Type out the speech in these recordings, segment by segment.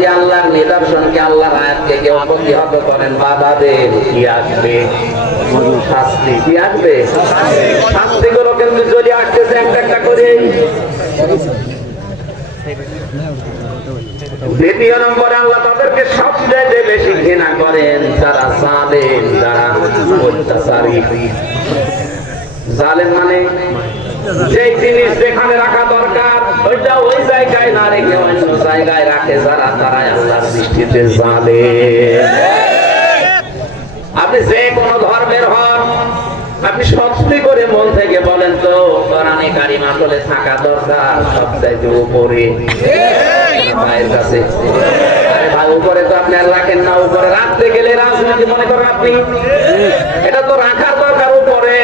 যদি আল্লাহর নিদর্শনকে আল্লাহর আয়াতকে কেউ প্রতিহত করেন, বাধা দেন, কি আসবে? শাস্তি। কি আসবে? শাস্তিগুলো কিন্তু চলে আসতেছে একটা একটা করে। দ্বিতীয় নম্বরে আল্লাহ তাদেরকে সবচেয়ে বেশি ঘৃণা করেন যারা জালেম, যারা অত্যাচারী। জালেম মানে যে জিনিস যেখানে রাখা দরকার ওইটা ওই জায়গায় না রেখে অন্য জায়গায় রাখে যারা, তারাই আল্লাহর দৃষ্টিতে জালেম। আপনি যে কোনো ধর্মের হন, আপনি সত্যি করে মন থেকে বলেন তো কোরআনে কারিম আসলে থাকা দরকার সবচাইতে উপরে ভাইয়ের কাছে? আরে ভাই, উপরে তো আপনি আর রাখেন না। উপরে রাখতে গেলে রাজনীতি মনে করেন আপনি, এটা তো রাখার দরকার উপরে।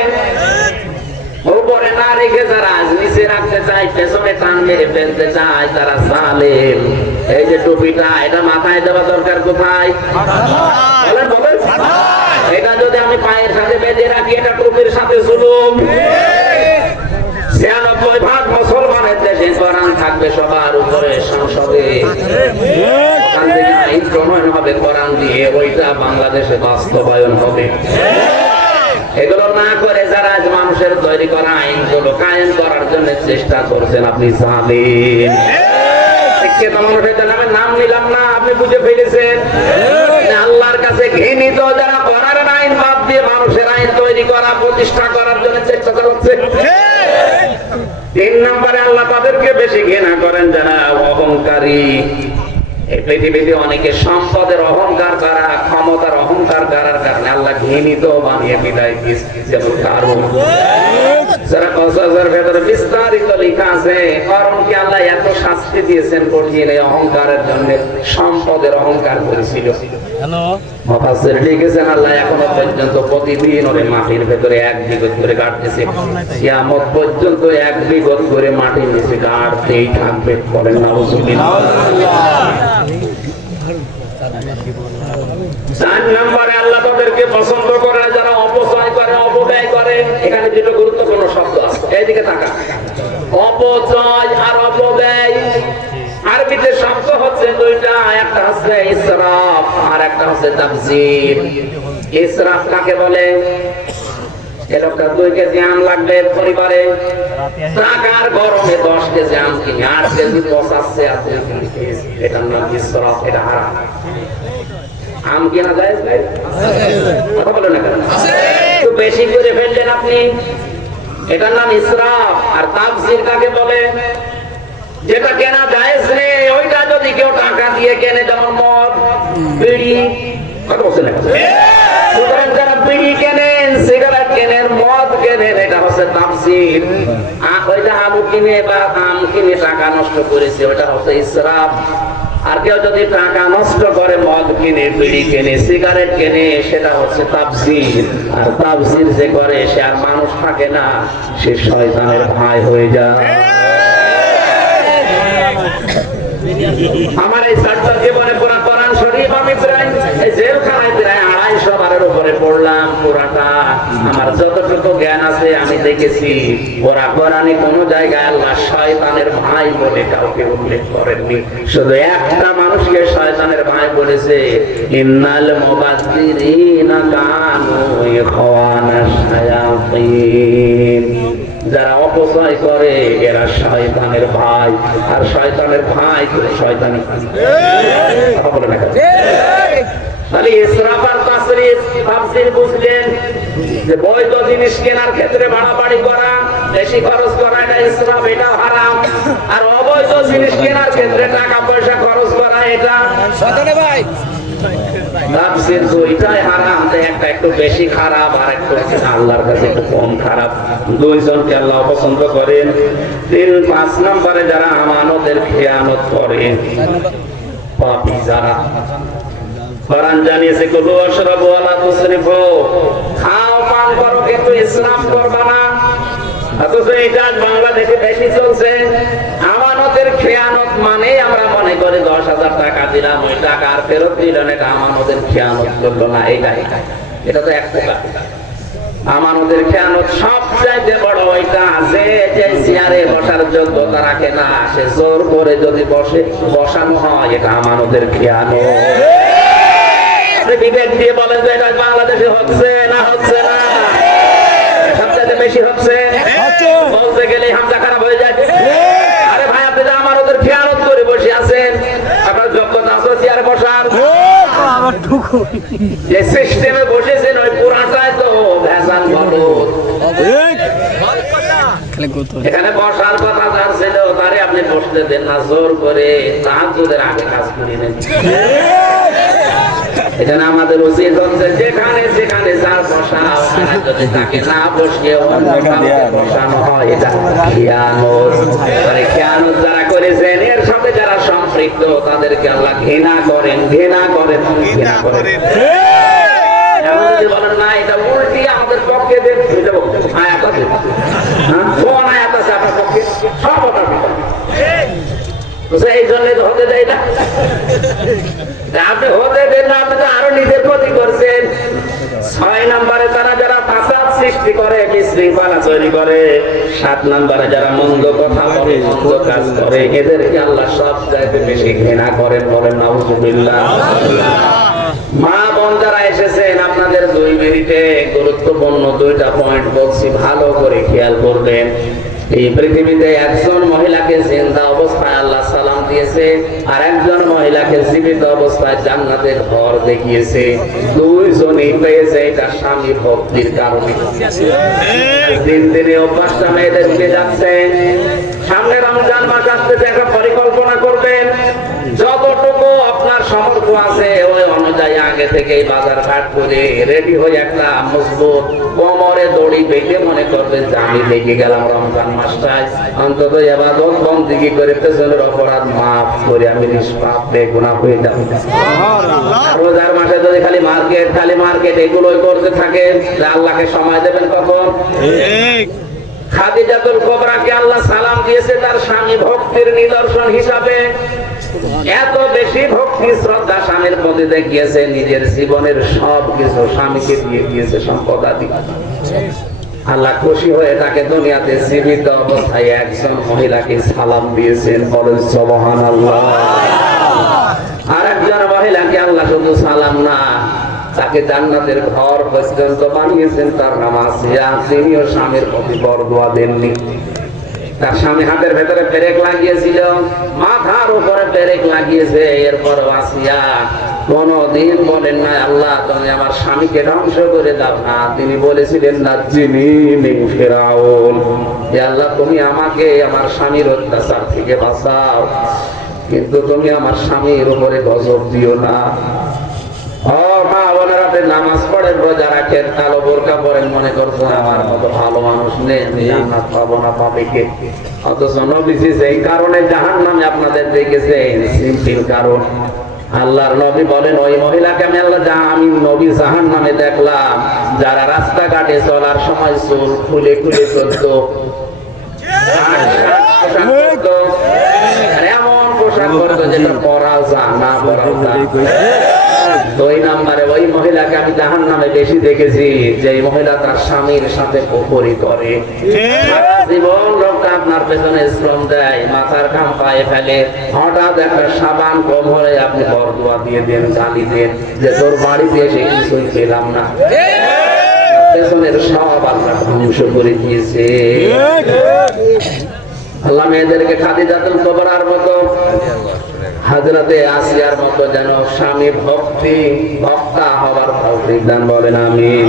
উপরে না রেখে যারা নিচে রাখতে চায়, পেছনে টান মেরে ফেলতে চায়, তারা জালেম। এই যে টুপিটা, এটা মাথায় দেওয়া দরকার কোথায়? বলেন বলেন। এটা যদি আমি পায়ের সাথে বেঁধে রাখি, এটা টুপির সাথে জুলুম। ৯৬% মুসলমানের দেশে কোরআন থাকবে সবার উপরে, সংসদে। ওখান থেকে আইন প্রণয়ন হবে কোরআন দিয়ে, ওইটা বাংলাদেশে বাস্তবায়ন হবে। এগুলো না করে যারা মানুষের তৈরি করা আইনগুলো কায়েম করার জন্য চেষ্টা করছেন, আপনি জালেম। শিক্ষিত মানুষের নামে নাম নিলাম না, আপনি বুঝে ফেলেছেন। আল্লাহর কাছে ঘৃণিত যারা করার আইন বাদ দিয়ে মানুষের আইন তৈরি করা, প্রতিষ্ঠা করার জন্য চেষ্টা চালাচ্ছে। ৩ নম্বরে আল্লাহ তাদেরকে বেশি ঘৃণা করেন যারা অহংকারী। এই পৃথিবীতে অনেকে সম্পদের অহংকার করা, ক্ষমতার অহংকার করার কারণে আল্লাহ ঘৃণিত বানিয়ে বিদায় দিয়েছে। যেমন কারণ যারা কসসের ভেতরে বিস্তারিত লেখা আছে, কারণকে আল্লাহ এত শাস্তি দিয়েছেন কঠিন এই অহংকারের জন্য। সম্পদের অহংকার করেছিল। মুফাসসির লিখেছেন আল্লাহ এখনো পর্যন্ত প্রতিদিন ওরে মাটির ভেতরে 1 বিঘত করে কাটতেছে। কিয়ামত পর্যন্ত 1 বিঘত করে মাটির নিচে কাটতেই থাকবে। বলেন নাউজুবিল্লাহ। 4 নম্বরে আল্লাহ তাদেরকে পছন্দ করে যারা অপচয় করে, অপব্যয় করে। এখানে দুটো গুরুত্বপূর্ণ শব্দ আছে, এইদিকে তাকা। অপচয় আর অপব্যয় আরবিতে শব্দ হচ্ছে দুইটা, একটা হচ্ছে ইসরাফ আর একটা হচ্ছে তাবযীর। ইসরাফ কাকে বলে? এ লোকটা 2 কেজি আম লাগবে পরিবারে, টাকার গরমে 10 কেজি আম কিনে 8 কেজি পচাচ্ছে, এটার নাম ইসরাফ। এটা হারাম। আম কিনা যায় কথা বলে না কেন? একটু বেশি করে ফেললেন আপনি, এটার নাম ইসরাফ। আর তাবযীর কাকে বলে? যেটা কেনা জায়েজ নেই, ওইটা যদি কেউ টাকা দিয়ে কেনে, যেমন মদ, বিড়ি। কথা বলছে না? সুতরাং যারা বিড়ি কেনেন, সিগারেট কেনেন, মদ কেনেন, এটা হচ্ছে তাবযীর। ওইটা আলু কিনে বা আম কিনে টাকা নষ্ট করেছে, ওইটা হচ্ছে ইসরাফ। আর কেউ যদি টাকা নষ্ট করে, মদ কিনে, বিড়ি কেনে, সিগারেট কেনে, সেটা হচ্ছে তাবযীর। আর তাবযীর যে করে সে আর মানুষ থাকে না, সে শয়তানের ভাই হয়ে যায়। আমার এই ছাত্র জীবনে পুরা কোরআন শরীফ আমি প্রায় জেলখানায় প্রায় 250 বারের উপরে পড়লাম পুরাটা। আমার যতটুকু জ্ঞান আছে আমি দেখেছি ওরা কোরআনে কোনো জায়গায় আল্লাহ শয়তানের ভাই বলে কাউকে উল্লেখ করেননি। শুধু একটা মানুষকে শয়তানের ভাই বলেছে, ইন্নাল মুবাযযিরিনা কানু ইখওয়ানাশ শায়াতিন। যারা অপচয় করে এরা শয়তানের ভাই, আর শয়তানের ভাই শয়তানি। কথা বলে না? তাহলে ইসরাফ আর তাসরিফ তাফসীর বুঝলেন যে বৈধ জিনিস কেনার ক্ষেত্রে বাড়াবাড়ি করা, বেশি খরচ করা, এটা ইসরাফ, এটা হারাম। আর অবৈধ জিনিস কেনার ক্ষেত্রে টাকা পয়সা খরচ করা, এটা শয়তানে ভাই। তাফসীর দুইটাই হারাম, একটা একটু বেশি খারাপ আর একটু আল্লাহর কাছে একটু কম খারাপ। দুইজনকে আল্লাহ পছন্দ করেন। 5 নম্বরে যারা আমানতের খেয়ানত করে, পাপী যারা। কোরআন জানিয়েছে কুলু ওয়াশরাবু ওয়া লা তুসরিফু, খাও পান করো কিন্তু ইসরাফ করবা না। অথচ এটা বাংলাদেশে বেশি চলছে। আমানতের খেয়ানত মানে আমরা মনে করি 10,000 টাকা দিলাম, ওই টাকা আর ফেরত দিল না, এটা আমানতের খেয়ানত করলো না। এটা তো এক প্রকার। আমানতের খেয়ানত সবচাইতে বড় ওইটা, যে চেয়ারে বসার যোগ্যতা রাখে না সে জোর করে যদি বসানো হয়, এটা আমানতের খেয়ানত। বিবেক দিয়ে বলেন যে এটা বাংলাদেশে হচ্ছে না হচ্ছে না? সবচাইতে বেশি হচ্ছে। বলতে গেলে হামজা খারাপ হয়ে যায়। আরে ভাই, আপনি তো আমানতের খেয়ানত করে বসে আছেন, আপনার যোগ্যতা আছে চেয়ারে বসার? যে সিস্টেমে বসেছেন ওই পুরাটাই তো ভেজাল বলদ। এখানে বসার কথা যার ছিল তারে আপনি বসতে দেন না, জোর করে তাহাজ্জুদের আগে কাজ করিয়ে নেন। এখানে আমাদের উচিত হচ্ছে যেখানে যেখানে যার বসা, যদি তাকে না বসিয়ে বসানো হয়, এটা খিয়ানত। মানে খিয়ানত যারা করেছেন, এর সাথে যারা সম্পৃক্ত, তাদেরকে আল্লাহ ঘৃণা করেন, ঘৃণা করেন, ঘৃণা করেন। বলেন না এটা উল্টি আমাদের পক্ষে দেন, আয়াত আছে, কোন আয়াত আছে আপনার পক্ষে? সব আপনার পক্ষে। এই জন্য হতে দেয় না, আপনি হতে দেন না, আপনি তো আরো নিজের ক্ষতি করছেন। 6 নম্বরে তারা যারা ফাসাদ সৃষ্টি করে, বিশৃঙ্খলা তৈরি করে। 7 নম্বরে যারা মন্দ কথা বলে, মন্দ কাজ করে, এদেরকে আল্লাহ সব চাইতে বেশি ঘৃণা করেন। বলেন নাউযুবিল্লাহ। মা বোন যারা এসেছেন, আপনাদের 2 মিনিটে গুরুত্বপূর্ণ 2টা পয়েন্ট বলছি, ভালো করে খেয়াল করবেন। এই পৃথিবীতে একজন মহিলাকে জিন্দা অবস্থায় আল্লাহ সালাম দিয়েছে, আর একজন মহিলাকে জীবিত অবস্থায় জান্নাতের ঘর দেখিয়েছে। 2 জনই পেয়েছে এটা স্বামী ভক্তির কারণে। দিন দিনে অভ্যাসটা মেয়েদের উঠে যাচ্ছে। সামনে রমজান মাস আসতেছে, একটা পরিকল্পনা করবেন। যতটুকু আপনার সামর্থ্য আছে ওই অনুযায়ী আগে থেকেই বাজার ঘাট করে রেডি হয়ে একটা মজবুত কোমরে দড়ি বেঁধে মনে করবেন যে আমি লেগে গেলাম রমজান মাসটায়, অন্তত ইবাদত বন্দেগী করে পেছনের অপরাধ মাফ করে আমি নিষ্পাপ বেগুনাহ হয়ে যাব। রোজার মাসে যদি খালি মার্কেট এগুলোই করতে থাকেন, আল্লাহকে সময় দেবেন কখন? খাদিজাতুল কুবরাকে আল্লাহ সালাম দিয়েছে তার স্বামী ভক্তির নিদর্শন হিসাবে। এত বেশি ভক্তি শ্রদ্ধা স্বামীর প্রতি দেখিয়েছে, নিজের জীবনের সব কিছু স্বামীকে দিয়ে দিয়েছে, সম্পদাদি। আল্লাহ খুশি হয়ে তাকে দুনিয়াতে জীবিত অবস্থায় একজন মহিলাকে সালাম দিয়েছেন। বলেন সুবহানাল্লাহ। আর একজন মহিলাকে আল্লাহ শুধু সালাম না, তাকে জান্নাতের ঘর পর্যন্ত বানিয়েছেন। তার নাম আসিয়া। তিনিও স্বামীর প্রতি বরদোয়া দেননি। তার স্বামী হাতের ভেতরে পেরেক লাগিয়েছিল, মাথার উপরে পেরেক লাগিয়েছে, এরপর আসিয়া কোনদিন বলেন না আল্লাহ তুমি আমার স্বামীকে ধ্বংস করে দাও না। তিনি বলেছিলেন না যিনি ফেরাউন, আল্লাহ তুমি আমাকে আমার স্বামীর অত্যাচার থেকে বাঁচাও, কিন্তু তুমি আমার স্বামীর উপরে গজব দিও না। নামাজ পড়েন, রোজা রাখেন, কালো বোরকা পরেন, মনে করছেন আমার মতো ভালো মানুষ নেই, জান্নাত পাবো না, পাবে কে? অথচ নবীজি এই কারণে জাহান্নামে আপনাদের দেখেছেন, সিম্পল কারণ। আল্লাহর নবী বলেন ওই মহিলাকে আমি নবী জাহান্নামে দেখলাম যারা রাস্তাঘাটে চলার সময় চুল খুলে খুলে চলতো, এমন পোশাক করতো যেটা পরা যায় না, পরা যায়। 2 নম্বরে ওই মহিলাকে আমি জাহান্নামে বেশি দেখেছি, যে মহিলা তার স্বামীর সাথে কুফরি করে। জীবন লোকটা আপনার পেছনে শ্রম দেয়, মাথার ঘাম পায়ে ফেলে, হঠাৎ একটা সাবান কম হলে আপনি বরদোয়া দিয়ে দেন, গালি দেন যে তোর বাড়িতে এসে কিছুই পেলাম না। পেছনের সব আল্লাহ ধ্বংস করে দিয়েছে। আল্লাহ মেয়েদেরকে খাদিজাতুল কুবরার মতো, হযরতে আসিয়ার মতো যেন স্বামী ভক্তা হওয়ার তৌফিক দান। বলেন আমিন।